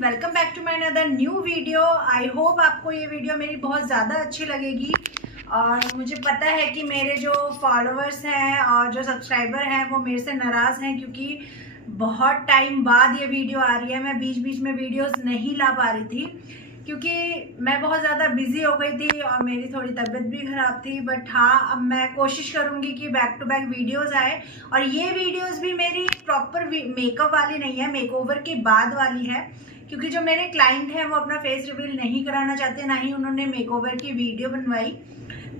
Welcome back to my another new video. I hope आपको ये video मेरी बहुत ज़्यादा अच्छी लगेगी। और मुझे पता है कि मेरे जो फॉलोअर्स हैं और जो सब्सक्राइबर हैं वो मेरे से नाराज़ हैं, क्योंकि बहुत टाइम बाद ये वीडियो आ रही है। मैं बीच बीच में वीडियोस नहीं ला पा रही थी क्योंकि मैं बहुत ज़्यादा बिजी हो गई थी और मेरी थोड़ी तबीयत भी ख़राब थी। बट हाँ, अब मैं कोशिश करूँगी कि बैक टू बैक वीडियोस आए। और ये वीडियोस भी मेरी प्रॉपर मेकअप वाली नहीं है, मेकओवर के बाद वाली है, क्योंकि जो मेरे क्लाइंट हैं वो अपना फेस रिवील नहीं कराना चाहते, ना ही उन्होंने मेकओवर की वीडियो बनवाई।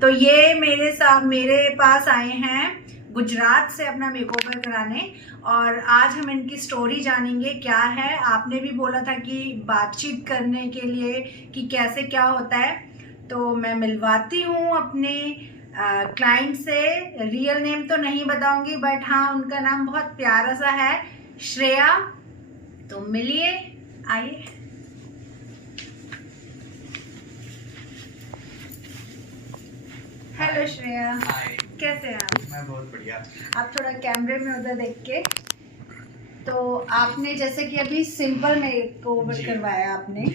तो ये मेरे पास आए हैं गुजरात से अपना मेकओवर कराने, और आज हम इनकी स्टोरी जानेंगे क्या है। आपने भी बोला था कि बातचीत करने के लिए कि कैसे क्या होता है, तो मैं मिलवाती हूँ अपने क्लाइंट से। रियल नेम तो नहीं बताऊंगी, बट हाँ, उनका नाम बहुत प्यारा सा है, श्रेया। तो मिलिए, आइए। हेलो श्रेया। हाय। कैसे हैं आप? मैं बहुत बढ़िया। आप थोड़ा कैमरे में उधर देख के। तो आपने जैसे कि अभी सिंपल मेकओवर करवाया आपने,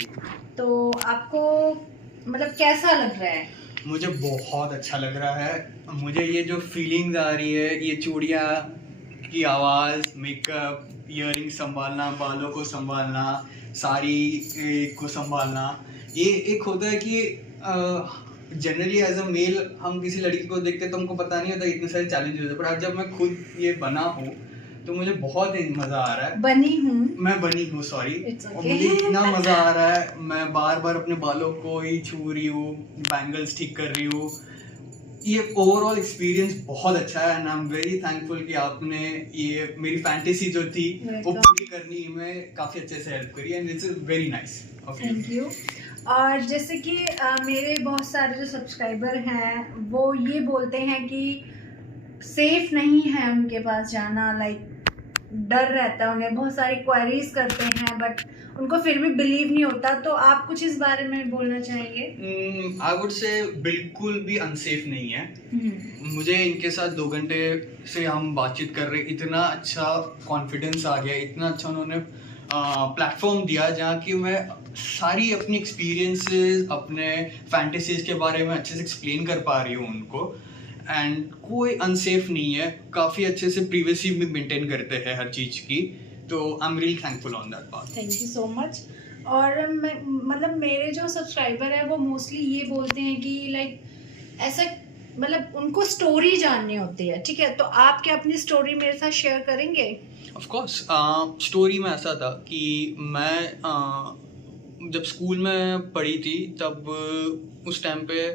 तो आपको मतलब कैसा लग रहा है? मुझे बहुत अच्छा लग रहा है। मुझे ये जो फीलिंग्स आ रही है, ये चूड़ियाँ की आवाज़, मेकअप, ईयरिंग संभालना, बालों को संभालना, साड़ी को संभालना, ये एक होता है कि जनरली एज अ मेल हम किसी लड़की को देखते तो हमको पता नहीं होता इतने सारे चैलेंजेस होते हैं। पर आज जब मैं खुद ये बना हूँ तो मुझे बहुत मज़ा आ रहा है। मैं बनी हूँ सॉरी। और मुझे इतना मज़ा आ रहा है, मैं बार बार अपने बालों को ही छू रही हूँ, बैंगल्स ठीक कर रही हूँ। ये ओवरऑल एक्सपीरियंस बहुत अच्छा है and I am very thankful कि आपने ये मेरी फैंटेसी जो थी वो पूरी करनी में काफ़ी अच्छे से हेल्प करी and it's very nice. Thank you. और जैसे कि मेरे बहुत सारे जो सब्सक्राइबर हैं वो ये बोलते हैं कि सेफ नहीं है उनके पास जाना, लाइक डर रहता है उन्हें, बहुत सारी क्वेरीज करते हैं बट उनको फिर भी बिलीव नहीं होता। तो आप कुछ इस बारे में बोलना चाहेंगे? आई वुड से बिल्कुल भी अनसेफ नहीं है। मुझे इनके साथ 2 घंटे से हम बातचीत कर रहे, इतना अच्छा कॉन्फिडेंस आ गया, इतना अच्छा उन्होंने प्लेटफॉर्म दिया जहाँ कि मैं सारी अपनी एक्सपीरियंसेस, अपने फैंटेसीज के बारे में अच्छे से एक्सप्लेन कर पा रही हूँ उनको। एंड कोई अनसेफ नहीं है, काफ़ी अच्छे से प्रिवेसी भी मेंटेन करते हैं हर चीज़ की। तो I am really thankful on that part. Thank you so much. और मतलब मेरे जो सब्सक्राइबर है वो मोस्टली ये बोलते हैं कि लाइक ऐसा, मतलब उनको स्टोरी जाननी होती है, ठीक है? तो आप क्या अपनी स्टोरी मेरे साथ शेयर करेंगे? Of course. स्टोरी में ऐसा था कि मैं जब स्कूल में पढ़ी थी तब उस टाइम पे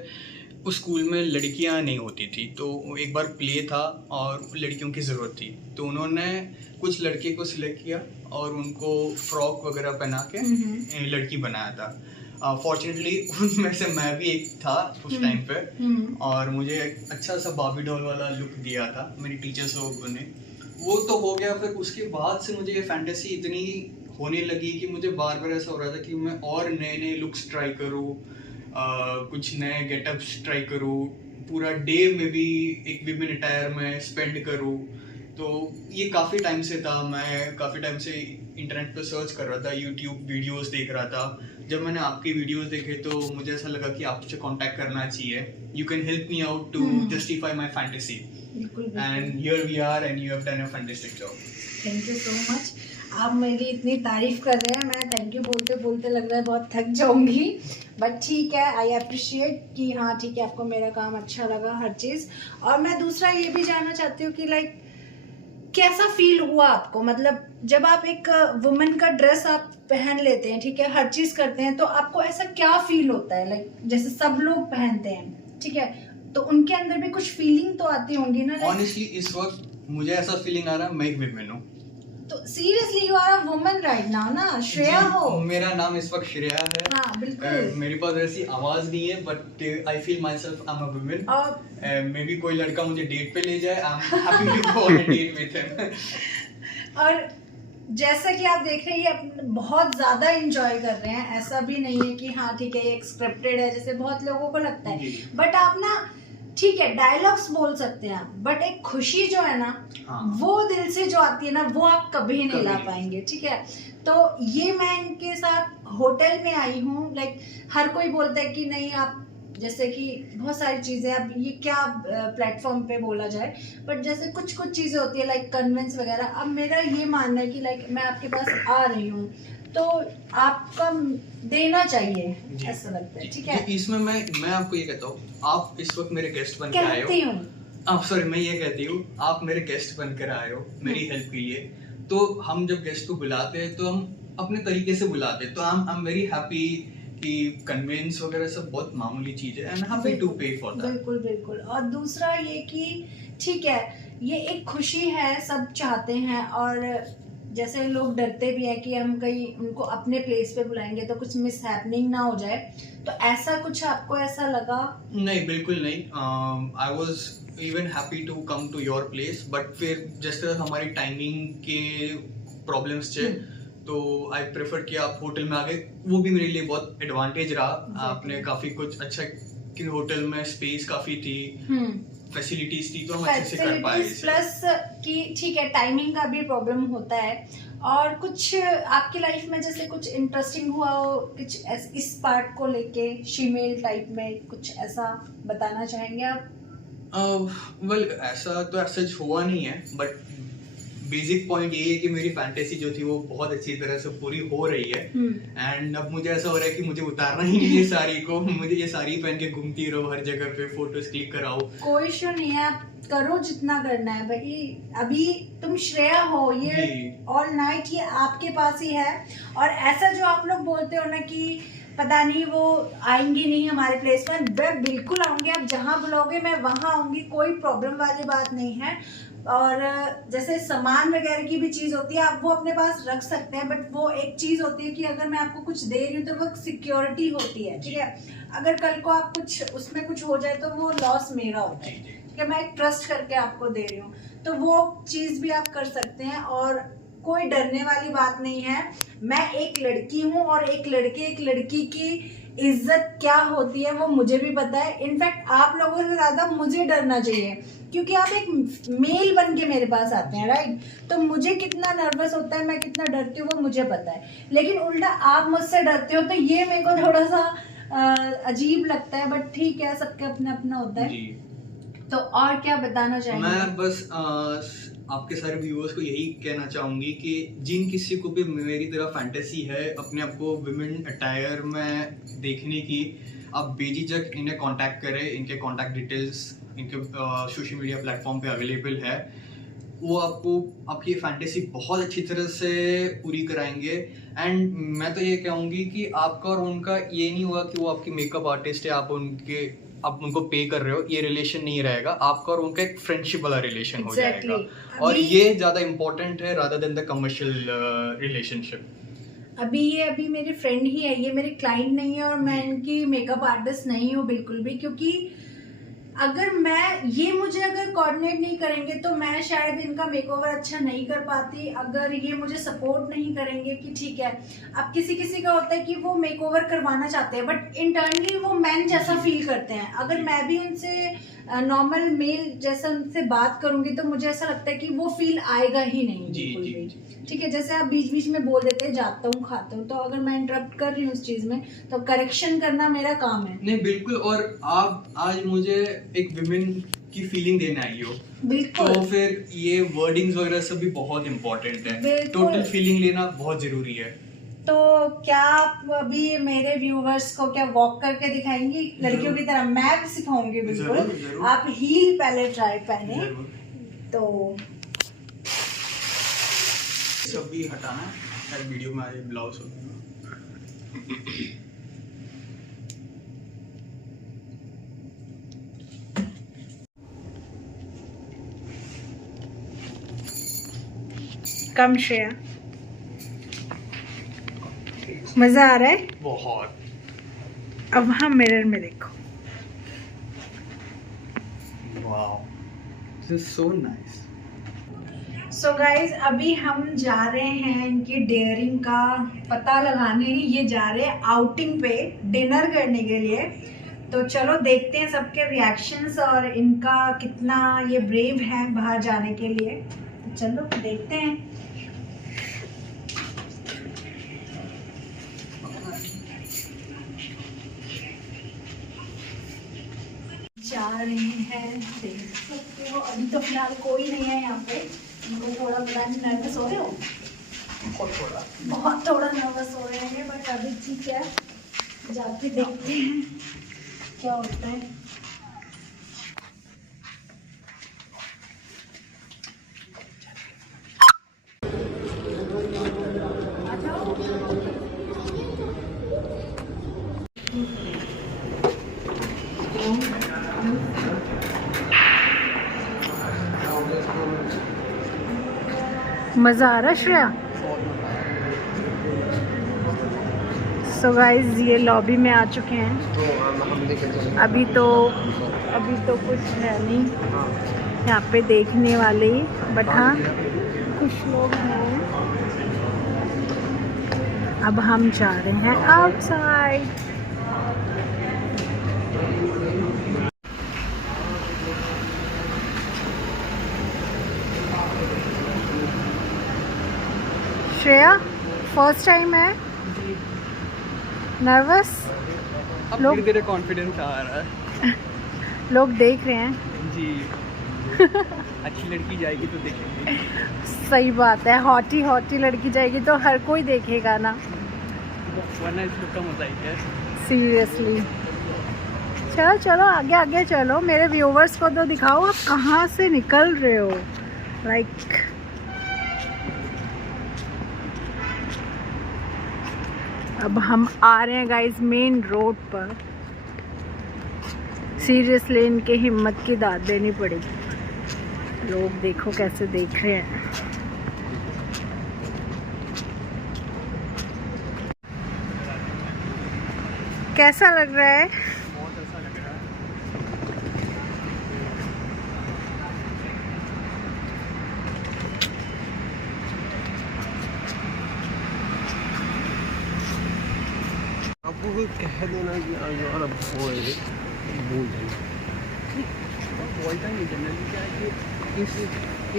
उस स्कूल में लड़कियां नहीं होती थी। तो एक बार प्ले था और लड़कियों की ज़रूरत थी, तो उन्होंने कुछ लड़के को सिलेक्ट किया और उनको फ्रॉक वगैरह पहना के लड़की बनाया था। फॉर्चुनेटली उनमें से मैं भी एक था उस टाइम पे, और मुझे अच्छा सा बार्बी डॉल वाला लुक दिया था मेरी टीचर्स लोगों ने। वो तो हो गया, फिर उसके बाद से मुझे ये फैंटेसी इतनी होने लगी कि मुझे बार बार ऐसा हो रहा था कि मैं और नए नए लुक्स ट्राई करूँ, कुछ नए गेटअप्स ट्राई करूँ, पूरा डे में भी एक विमेन अटायर में स्पेंड करूँ। तो ये काफ़ी टाइम से था, मैं काफ़ी टाइम से इंटरनेट पर सर्च कर रहा था, यूट्यूब वीडियोस देख रहा था। जब मैंने आपकी वीडियोस देखे तो मुझे ऐसा लगा कि आपसे कांटेक्ट करना चाहिए। You can help me out to justify my fantasy and here we are and you have done a fantastic job. Thank you so much. आप मेरी इतनी तारीफ कर रहे हैं, मैं थैंक यू बोलते बोलते लग रहा है बहुत थक जाऊंगी, बट ठीक है, आई अप्रिशिएट कि हाँ ठीक है, आपको मेरा काम अच्छा लगा, हर चीज़। और मैं दूसरा ये भी जानना चाहती हूँ कि लाइक कैसा फील हुआ आपको, मतलब जब आप एक वुमेन का ड्रेस आप पहन लेते हैं, ठीक है, हर चीज़ करते हैं, तो आपको ऐसा क्या फील होता है? लाइक जैसे सब लोग पहनते हैं, ठीक है, तो उनके अंदर भी कुछ फीलिंग तो आती होंगी ना। ऑनेस्टली इस वक्त मुझे ऐसा फीलिंग आ रहा है मैं एक विमेन हूँ। तो seriously you are a woman right now ना, श्रेया हो। मेरा नाम इस वक्त श्रेया है। हाँ बिल्कुल। मेरे पास ऐसी आवाज नहीं है but I feel myself I am a woman. Maybe कोई लड़का मुझे डेट पे ले जाए, I am happy to go on a date with him. और जैसा कि आप देख रहे हैं ये बहुत ज्यादा एंजॉय कर रहे हैं, ऐसा भी नहीं है कि हाँ ठीक है ये स्क्रिप्टेड है जैसे बहुत लोगों को लगता है। बट आप ना ठीक है डायलॉग्स बोल सकते हैं आप, बट एक खुशी जो है ना, हाँ। वो दिल से जो आती है ना वो आप कभी नहीं ला पाएंगे। ठीक है, तो ये मैं इनके साथ होटल में आई हूँ। लाइक हर कोई बोलता है कि नहीं आप, जैसे कि बहुत सारी चीज़ें, अब ये क्या प्लेटफॉर्म पे बोला जाए, बट जैसे कुछ कुछ चीज़ें होती है लाइक कन्वेंस वगैरह। अब मेरा ये मानना है कि लाइक मैं आपके पास आ रही हूँ तो आपका देना चाहिए, ऐसा लगता है। ठीक है, इसमें मैं आपको ये कहता हूँ, आप इस वक्त मेरे गेस्ट बन के आए हो। आप सॉरी मैं ये कहती हूँ आप मेरे गेस्ट बनकर आए हो मेरी हेल्प के लिए। तो हम जब गेस्ट को बुलाते हैं तो हम अपने तरीके से बुलाते हैं, तो आई एम वेरी हैप्पी कि कन्वेंस वगैरह सब बहुत मामूली चीज है, एंड हैप्पी टू पे फॉर दैट। बिल्कुल बिल्कुल। और दूसरा ये कि ठीक है ये एक खुशी है, सब चाहते हैं, और जैसे लोग डरते भी हैं कि हम कहीं उनको अपने प्लेस पे बुलाएंगे तो कुछ मिस हैपनिंग ना हो जाए, तो ऐसा कुछ आपको ऐसा लगा? नहीं बिल्कुल नहीं। I was even happy to come to your place, but फिर जिस तरह हमारी टाइमिंग के प्रॉब्लम्स थे तो आई प्रेफर किया आप होटल में आ गए। वो भी मेरे लिए बहुत एडवांटेज रहा। आपने काफी कुछ अच्छा कि होटल में स्पेस काफी थी, फैसिलिटीज थी, तो हम अच्छे से कर पाए। प्लस कि ठीक है टाइमिंग का भी प्रॉब्लम होता है। और कुछ आपकी लाइफ में जैसे कुछ इंटरेस्टिंग हुआ हो कुछ इस पार्ट को लेके, फीमेल टाइप में कुछ ऐसा बताना चाहेंगे आप? वेल ऐसा तो सच हुआ नहीं है, बट बेसिक पॉइंट ये है कि मेरी फैंटेसी जो थी वो बहुत अच्छी तरह से पूरी हो रही है। एंड अब मुझे ऐसा हो रहा है कि मुझे उतारना ही नहीं है साड़ी को, मुझे ये साड़ी पहन के घूमती रहो हर जगह पे, फोटोज क्लिक कराओ। कोई इशू नहीं है, आप करो जितना करना है भाई। अभी तुम श्रेया हो, ये ऑल नाइट ये आपके पास ही है। और ऐसा जो आप लोग बोलते हो ना कि पता नहीं वो आएंगी नहीं हमारे प्लेस में, मैं बिल्कुल आऊंगी, आप जहाँ बुलाओगे मैं वहाँ आऊंगी, कोई प्रॉब्लम वाली बात नहीं है। और जैसे सामान वगैरह की भी चीज़ होती है आप वो अपने पास रख सकते हैं, बट वो एक चीज़ होती है कि अगर मैं आपको कुछ दे रही हूँ तो वो सिक्योरिटी होती है। ठीक है, अगर कल को आप कुछ उसमें कुछ हो जाए तो वो लॉस मेरा होता है। ठीक है, मैं एक ट्रस्ट करके आपको दे रही हूँ, तो वो चीज़ भी आप कर सकते हैं और कोई डरने वाली बात नहीं है। मैं एक लड़की हूँ और एक लड़की की इज्जत क्या होती है वो मुझे भी पता है। इनफैक्ट आप लोगों से ज्यादा मुझे डरना चाहिए, क्योंकि आप एक मेल बन के मेरे पास आते हैं, राइट? तो मुझे कितना नर्वस होता है, मैं कितना डरती हूँ वो मुझे पता है। लेकिन उल्टा आप मुझसे डरते हो तो ये मेरे को थोड़ा सा अजीब लगता है, बट ठीक है सबके अपना अपना होता है। तो और क्या बताना चाहेंगे? मैं बस आपके सारे व्यूअर्स को यही कहना चाहूंगी कि जिन किसी को भी मेरी तरह फैंटेसी है अपने आप को विमेन अटायर में देखने की, आप बेझिझक इन्हें कांटेक्ट करें। इनके कांटेक्ट डिटेल्स इनके सोशल मीडिया प्लेटफॉर्म पे अवेलेबल है। वो आपको आपकी फैंटेसी बहुत अच्छी तरह से पूरी कराएंगे। एंड मैं तो ये कहूँगी कि आपका और उनका ये नहीं हुआ कि वो आपकी मेकअप आर्टिस्ट है, आप उनको पे कर रहे हो, ये रिलेशन नहीं रहेगा। आपका और उनका एक फ्रेंडशिप वाला रिलेशन हो जाएगा। और ये ज्यादा इम्पोर्टेंट है rather than the commercial relationship. अभी मेरे फ्रेंड ही है, ये मेरे क्लाइंट नहीं है और मैं इनकी मेकअप आर्टिस्ट नहीं हूँ बिल्कुल भी, क्योंकि अगर मुझे अगर कोऑर्डिनेट नहीं करेंगे तो मैं शायद इनका मेकओवर अच्छा नहीं कर पाती। अगर ये मुझे सपोर्ट नहीं करेंगे कि ठीक है, अब किसी का होता है कि वो मेकओवर करवाना चाहते हैं बट इंटरनली वो मैन जैसा फील करते हैं। अगर मैं भी उनसे नॉर्मल मेल जैसा उनसे बात करूंगी तो मुझे ऐसा लगता है कि वो फील आएगा ही नहीं बिल्कुल भी। ठीक है, जैसे आप बीच बीच में बोल देते हैं जाता हूँ खाता हूँ, तो अगर मैं इंटरप्ट कर रही हूँ उस चीज में तो करेक्शन करना मेरा काम है। नहीं बिल्कुल, और आप आज मुझे एक विमेन की फीलिंग देने आई हो, बिल्कुल, तो फिर ये वर्डिंग्स वगैरह सब भी बहुत इंपॉर्टेंट है। टोटल फीलिंग लेना बहुत जरूरी है। तो क्या आप अभी मेरे व्यूवर्स को क्या वॉक करके दिखाएंगी लड़कियों की तरह? मैं भी सिखाऊंगी बिल्कुल। आप हील पहले ट्राई पहने तो सब भी हटाना है वीडियो में, आज ब्लाउज हो कम श्रेया, मजा आ रहा है बहुत। अब वहाँ मिरर में देखो। Wow, this is so nice. So guys अभी हम जा रहे हैं इनकी डेयरिंग का पता लगाने। ये जा रहे हैं आउटिंग पे डिनर करने के लिए। तो चलो देखते हैं सबके रिएक्शंस और इनका कितना ये ब्रेव है बाहर जाने के लिए। तो चलो देखते हैं। जा रहे हैं, देख सकते हो अभी तो फिलहाल कोई नहीं है यहाँ पे। इनको थोड़ा बड़ा नर्वस हो रहे हो, बहुत थोड़ा नर्वस हो रहे हैं, बट अभी ठीक है, जाके देखते हैं क्या होता है। मज़ा आ रहा है श्रेया? सो गाइज ये लॉबी में आ चुके हैं। अभी तो कुछ है नहीं यहाँ पे देखने वाले ही, बट हाँ कुछ लोग हैं। अब हम जा रहे हैं आउटसाइड। श्रेया फर्स्ट टाइम है, नर्वस? अब लोग धीरे धीरे कॉन्फिडेंस आ रहा है। लोग देख रहे हैं जी। अच्छी लड़की जाएगी तो देखेंगे। सही बात है, हॉटी लड़की जाएगी तो हर कोई देखेगा ना, वरना इस लुक का मजा ही है। सीरियसली। चलो चलो आगे आगे चलो, मेरे व्यूवर्स को तो दिखाओ आप कहाँ से निकल रहे हो। लाइक अब हम आ रहे हैं गाइस मेन रोड पर। सीरियसली इनके हिम्मत की दाद देनी पड़ेगी। लोग देखो कैसे देख रहे हैं। कैसा लग रहा है? बहुत अच्छा लग रहा है। आपको कोई कह देना कि यार अब बोल देना। बोलता नहीं जनरली क्या है कि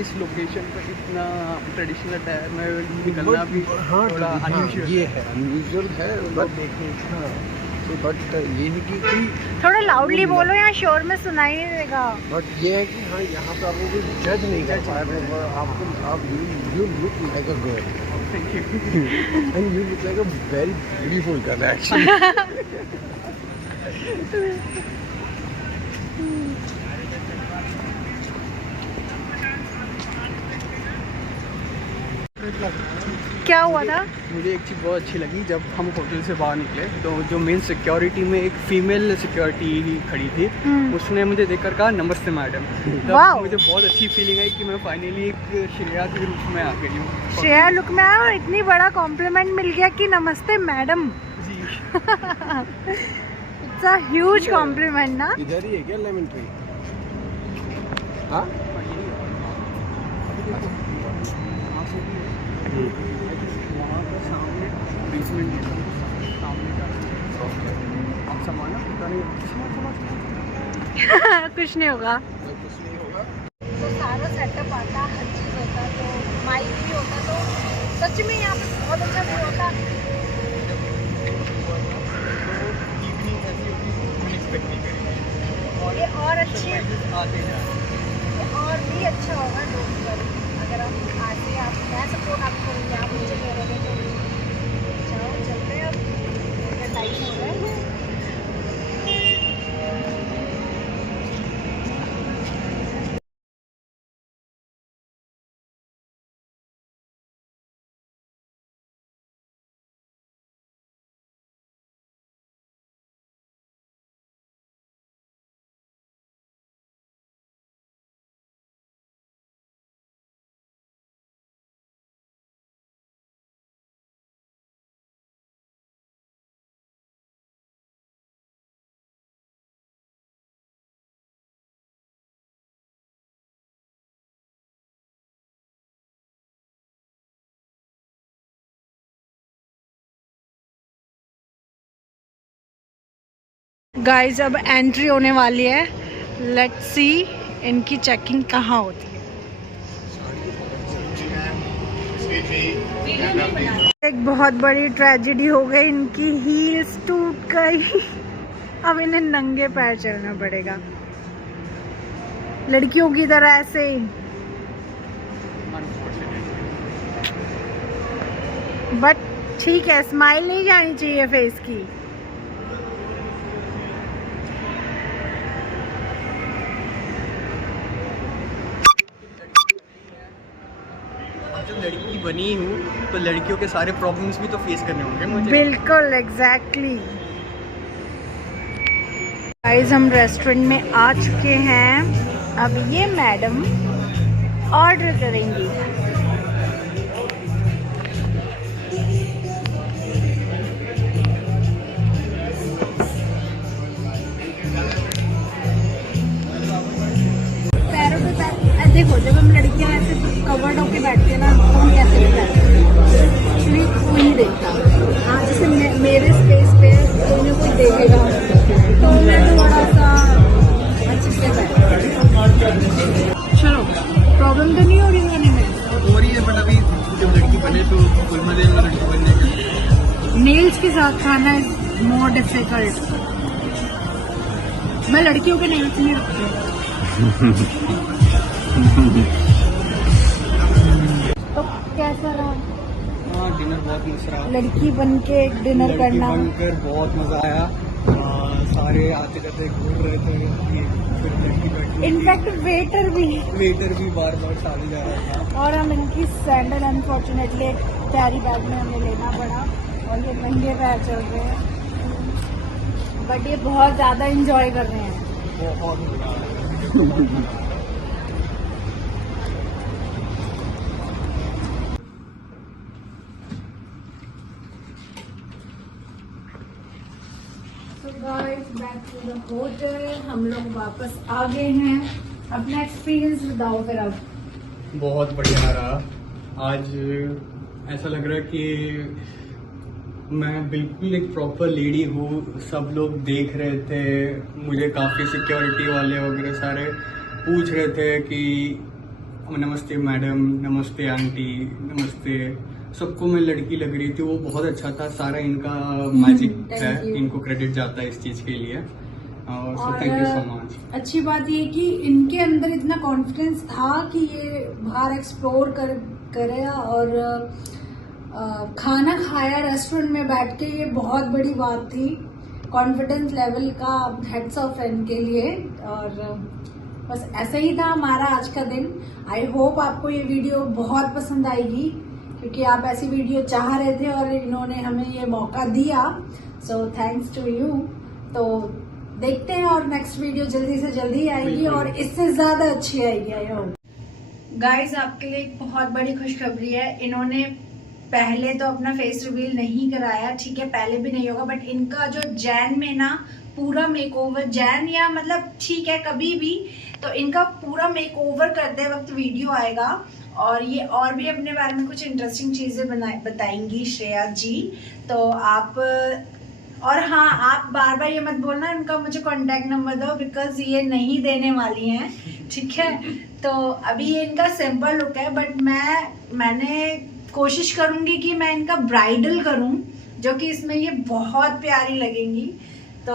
इस लोकेशन पर इतना ट्रेडिशनल अटायर में निकलना भी हाँ थोड़ा अनयूजुअल ये है, अनयूजुअल है। बट हाँ तो बट ये है कि कोई थोड़ा लाउडली बोलो, यहाँ शोर में सुनाई नहीं देगा। बट ये है कि हाँ यहाँ पे आपको कोई जज नहीं कर पाएगा। आपको आप you look like a girl and you look like a very beautiful girl actually. क्या हुआ था? मुझे एक चीज़ बहुत अच्छी लगी, जब हम होटल से बाहर निकले तो जो मेन सिक्योरिटी में एक फीमेल सिक्योरिटी खड़ी थी, उसने मुझे देखकर कहा नमस्ते मैडम। तब मुझे बहुत अच्छी फीलिंग आई कि मैं फाइनली एक श्रेया के रूप में आ गई हूँ। श्रेया लुक में आया और इतनी बड़ा कॉम्प्लीमेंट मिल गया कि नमस्ते मैडम। जी। इट्स अ ह्यूज कॉम्प्लीमेंट ना। इधर ही है क्या लेमन ट्री? हाँ वहाँ पर सामने बेसमेंट सामने का आप सामान पता नहीं कुछ नहीं होगा। कुछ नहीं होगा। तो सारा सेटअप आता, हर चीज़ होता, तो माइक भी होता, तो सच में यहाँ पे बहुत अच्छा व्यू होता। इवनिंग ऐसी होगी एक्सपेक्ट नहीं करेंगे। ये और अच्छी, आते हैं ये और भी अच्छा होगा लोग पर। अगर आप आते, आप मैं सपोर्ट आपको करूँगी, आप मुझे करोगे तो चलो चलते हैं अब, टाइम हो रहा है। गाइस अब एंट्री होने वाली है, लेट्स सी इनकी चेकिंग कहाँ होती है। एक बहुत बड़ी ट्रेजेडी हो गई, इनकी हील्स टूट गई। अब इन्हें नंगे पैर चलना पड़ेगा, लड़कियों की तरह ऐसे ही। बट ठीक है, स्माइल नहीं जानी चाहिए फेस की। जब लड़की बनी हूँ तो लड़कियों के सारे प्रॉब्लम्स भी तो फेस करने होंगे मुझे। बिल्कुल एग्जैक्टली। गाइस हम रेस्टोरेंट में आ चुके हैं, अब ये मैडम ऑर्डर करेंगी। पैरों पे पैर देखो, जब हम लड़कियां ऐसे कवर्ड होके बैठते हैं ना, तो हम कैसे भी बैठते हैं, एक्चुअली कोई नहीं देखता। हाँ, जैसे मेरे स्पेस पे कोई ना कोई देखेगा तो मैं थोड़ा सा अच्छे से बैठ। चलो, प्रॉब्लम तो नहीं हो रही खाने में? हो रही है, बट अभी जब लड़की बने तो फुल मजे में लड़की बनने का। नेल्स के साथ खाना इज मोर डिफिकल्ट। मैं लड़कियों के नेल्स नहीं रखती। तो कैसा रहा? हाँ, डिनर बहुत मस्त रहा। लड़की बन के डिनर करना बनकर बहुत मजा आया। सारे आते जाते घूर रहे थे कि फिर लड़की बैठी। इनफैक्ट वेटर भी बार बार साले जा रहा था। और हम इनकी सैंडल अनफॉर्चुनेटली एक कैरी बैग में हमें लेना पड़ा और ये नंगे पैर चल रहे हैं, बट ये बहुत ज्यादा इंजॉय कर रहे हैं। बहुत मजा आया। Guys back to the hotel, हम लोग वापस आ गए हैं। अपना एक्सपीरियंस बताओ फिर अब। बहुत बढ़िया रहा। आज ऐसा लग रहा है कि मैं बिल्कुल एक प्रॉपर लेडी हूँ। सब लोग देख रहे थे मुझे, काफ़ी सिक्योरिटी वाले वगैरह सारे पूछ रहे थे कि नमस्ते मैडम, नमस्ते आंटी, नमस्ते। सबको मैं लड़की लग रही थी, वो बहुत अच्छा था। सारा इनका मैजिक है, इनको क्रेडिट जाता है इस चीज़ के लिए। So thank you so much. अच्छी बात ये कि इनके अंदर इतना कॉन्फिडेंस था कि ये बाहर एक्सप्लोर करे और खाना खाया रेस्टोरेंट में बैठ के, ये बहुत बड़ी बात थी। कॉन्फिडेंस लेवल का हेड्स ऑफ इनके लिए। और बस ऐसा ही था हमारा आज का दिन। आई होप आपको ये वीडियो बहुत पसंद आएगी, क्योंकि आप ऐसी वीडियो चाह रहे थे और इन्होंने हमें ये मौका दिया। So thanks to you. तो देखते हैं, और नेक्स्ट वीडियो जल्दी से जल्दी आएगी और इससे ज्यादा अच्छी आएगी। I hope. गाइज आपके लिए एक बहुत बड़ी खुशखबरी है। इन्होंने पहले तो अपना फेस रिवील नहीं कराया, ठीक है, पहले भी नहीं होगा, बट इनका जो जैन में ना पूरा मेकओवर, जैन या मतलब ठीक है कभी भी, तो इनका पूरा मेकओवर करते वक्त वीडियो आएगा। और ये और भी अपने बारे में कुछ इंटरेस्टिंग चीजें बताएंगी श्रेया जी। तो आप, और हाँ, आप बार बार ये मत बोलना इनका मुझे कांटेक्ट नंबर दो, बिकॉज ये नहीं देने वाली हैं, ठीक है। तो अभी ये इनका सिंपल लुक है, बट मैंने कोशिश करूंगी कि मैं इनका ब्राइडल करूं, जो कि इसमें ये बहुत प्यारी लगेंगी। तो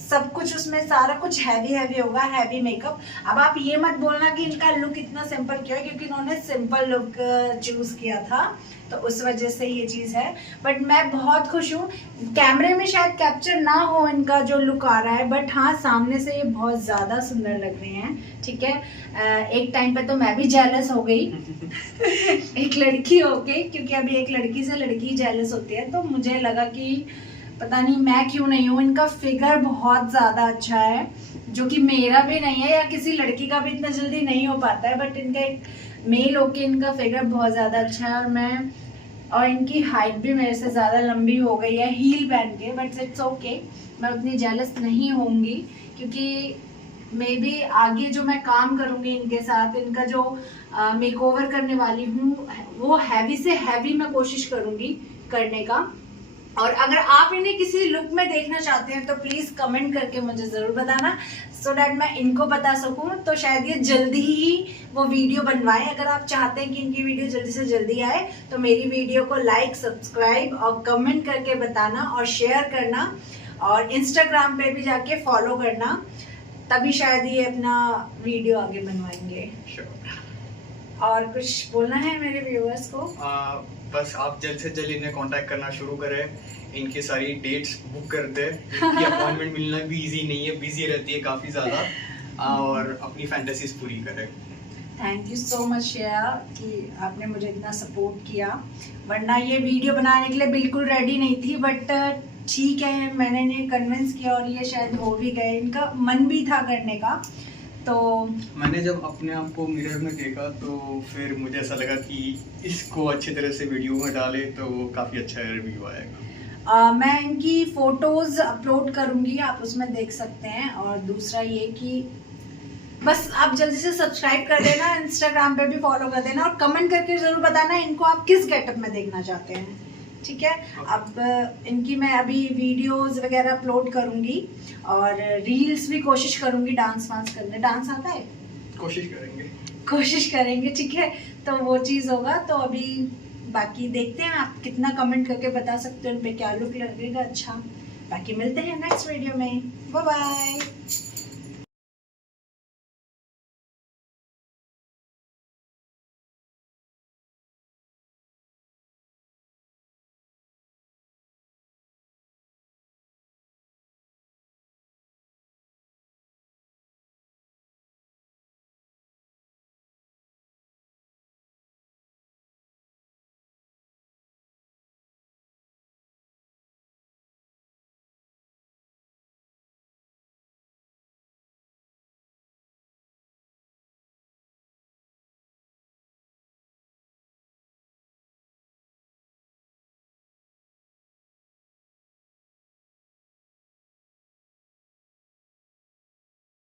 सब कुछ उसमें सारा कुछ हैवी होगा, हैवी मेकअप। अब आप ये मत बोलना कि इनका लुक इतना सिंपल क्यों है, क्योंकि इन्होंने सिंपल लुक चूज किया था, तो उस वजह से ये चीज है। बट मैं बहुत खुश हूँ। कैमरे में शायद कैप्चर ना हो इनका जो लुक आ रहा है, बट हाँ सामने से ये बहुत ज्यादा सुंदर लग रहे हैं, ठीक है। एक टाइम पे तो मैं भी जेलस हो गई एक लड़की होके, क्योंकि अभी एक लड़की से लड़की जेलस होती है, तो मुझे लगा कि पता नहीं मैं क्यों नहीं हूँ। इनका फिगर बहुत ज़्यादा अच्छा है, जो कि मेरा भी नहीं है या किसी लड़की का भी इतना जल्दी नहीं हो पाता है, बट इनका एक मेल होके इनका फिगर बहुत ज़्यादा अच्छा है। और इनकी हाइट भी मेरे से ज़्यादा लंबी हो गई है हील पहन के, बट इट्स ओके, मैं उतनी जेलस नहीं होंगी, क्योंकि मे बी आगे जो मैं काम करूँगी इनके साथ, इनका जो मेकओवर करने वाली हूँ, वो हैवी से हैवी मैं कोशिश करूँगी करने का। और अगर आप इन्हें किसी लुक में देखना चाहते हैं तो प्लीज कमेंट करके मुझे जरूर बताना, सो डैट मैं इनको बता सकूं। तो शायद ये जल्दी ही वो वीडियो बनवाएं। अगर आप चाहते हैं कि इनकी वीडियो जल्दी से जल्दी आए तो मेरी वीडियो को लाइक, सब्सक्राइब और कमेंट करके बताना और शेयर करना, और इंस्टाग्राम पे भी जाके फॉलो करना, तभी शायद ये अपना वीडियो आगे बनवाएंगे। और कुछ बोलना है मेरे व्यूअर्स को? बस आप जल्द से जल्द इन्हें कांटेक्ट करना शुरू करें, इनकी सारी डेट्स बुक कर दें। इनकी अपॉइंटमेंट मिलना भी इजी नहीं है, बिजी रहती है काफ़ी ज़्यादा, और अपनी फैंटेसीज पूरी करें। Thank you so much Shreya कि आपने मुझे इतना सपोर्ट किया, वरना ये वीडियो बनाने के लिए बिल्कुल रेडी नहीं थी, बट ठीक है मैंने इन्हें कन्विंस किया और ये शायद हो भी गए, इनका मन भी था करने का। तो मैंने जब अपने आप को मिरर में देखा तो फिर मुझे ऐसा लगा कि इसको अच्छी तरह से वीडियो में डाले तो काफ़ी अच्छा रिव्यू आएगा। मैं इनकी फ़ोटोज़ अपलोड करूँगी, आप उसमें देख सकते हैं। और दूसरा ये कि बस आप जल्दी से सब्सक्राइब कर देना, इंस्टाग्राम पे भी फॉलो कर देना, और कमेंट करके ज़रूर बताना इनको आप किस गेटअप में देखना चाहते हैं, ठीक है। अब इनकी मैं अभी वीडियोस वगैरह अपलोड करूँगी और रील्स भी कोशिश करूँगी डांस वांस करने। डांस आता है? कोशिश करेंगे, ठीक है। तो वो चीज़ होगा। तो अभी बाकी देखते हैं आप कितना कमेंट करके बता सकते हो उन पे क्या लुक लगेगा अच्छा। बाकी मिलते हैं नेक्स्ट वीडियो में। Bye bye.